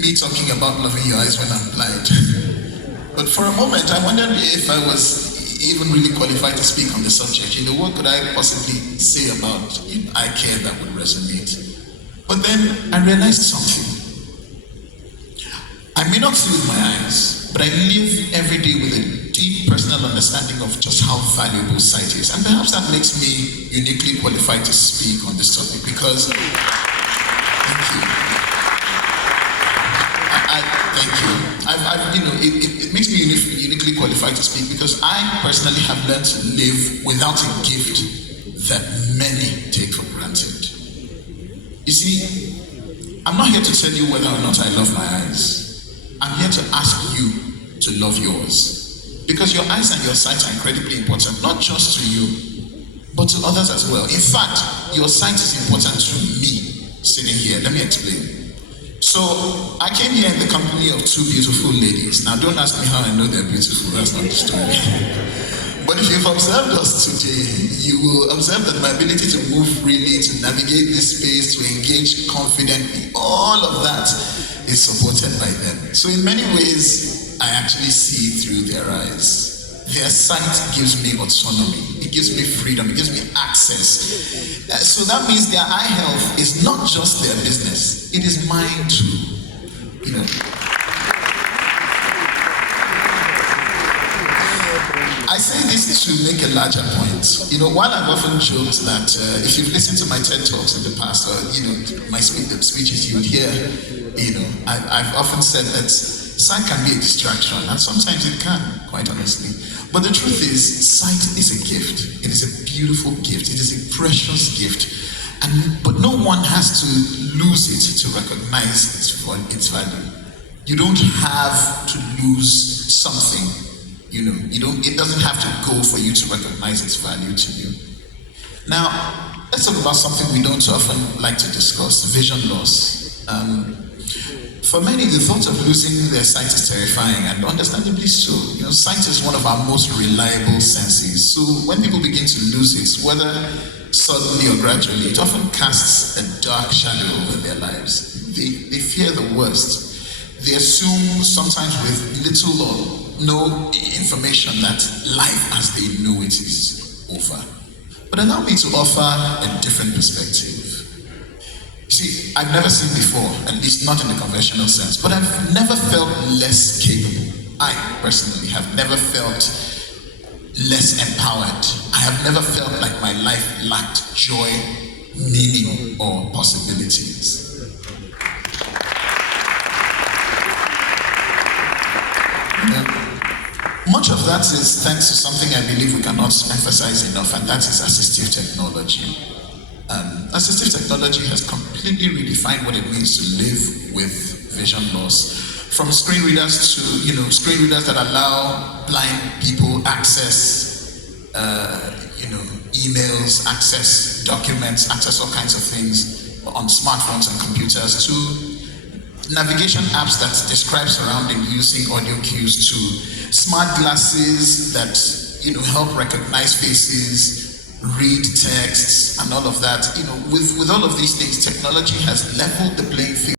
me talking about loving your eyes when I'm blind. But for a moment, I wondered if I was even really qualified to speak on the subject. What could I possibly say about eye care that would resonate? But then I realized something. I may not see with my eyes, but I live every day with a deep personal understanding of just how valuable sight is. And perhaps that makes me uniquely qualified to speak on this topic because, thank you. Thank you. It makes me uniquely qualified to speak because I personally have learned to live without a gift that many take for granted. You see, I'm not here to tell you whether or not I love my eyes. I'm here to ask you to love yours. Because your eyes and your sight are incredibly important, not just to you, but to others as well. In fact, your sight is important to me sitting here. Let me explain. So, I came here in the company of two beautiful ladies. Now, don't ask me how I know they're beautiful, that's not the story. But if you've observed us today, you will observe that my ability to move freely, to navigate this space, to engage confidently, all of that is supported by them. So in many ways, I actually see through their eyes. Their sight gives me autonomy, it gives me freedom, it gives me access. So that means their eye health is not just their business, it is mine too. I say this to make a larger point. While I've often joked that if you've listened to my TED Talks in the past, or my the speeches you would hear, I've often said that sight can be a distraction, and sometimes it can, quite honestly. But the truth is, sight is a gift. It is a beautiful gift. It is a precious gift. But no one has to lose it to recognize its value. You don't have to lose something. It doesn't have to go for you to recognize its value to you. Now, let's talk about something we don't often like to discuss, vision loss. For many, the thought of losing their sight is terrifying, and understandably so. Sight is one of our most reliable senses. So when people begin to lose it, whether suddenly or gradually, it often casts a dark shadow over their lives. They fear the worst. They assume, sometimes with little or no information, that life as they know it is over. But allow me to offer a different perspective. See, I've never seen before, at least not in the conventional sense, but I've never felt less capable. I personally have never felt less empowered. I have never felt like my life lacked joy, meaning, or possibilities. Much of that is thanks to something I believe we cannot emphasize enough, and that is assistive technology. Assistive technology has completely redefined what it means to live with vision loss. From screen readers to, screen readers that allow blind people access, emails, access documents, access all kinds of things on smartphones and computers, to navigation apps that describe surrounding using audio cues, to smart glasses that help recognize faces, read texts, and all of that. With all of these things, technology has leveled the playing field.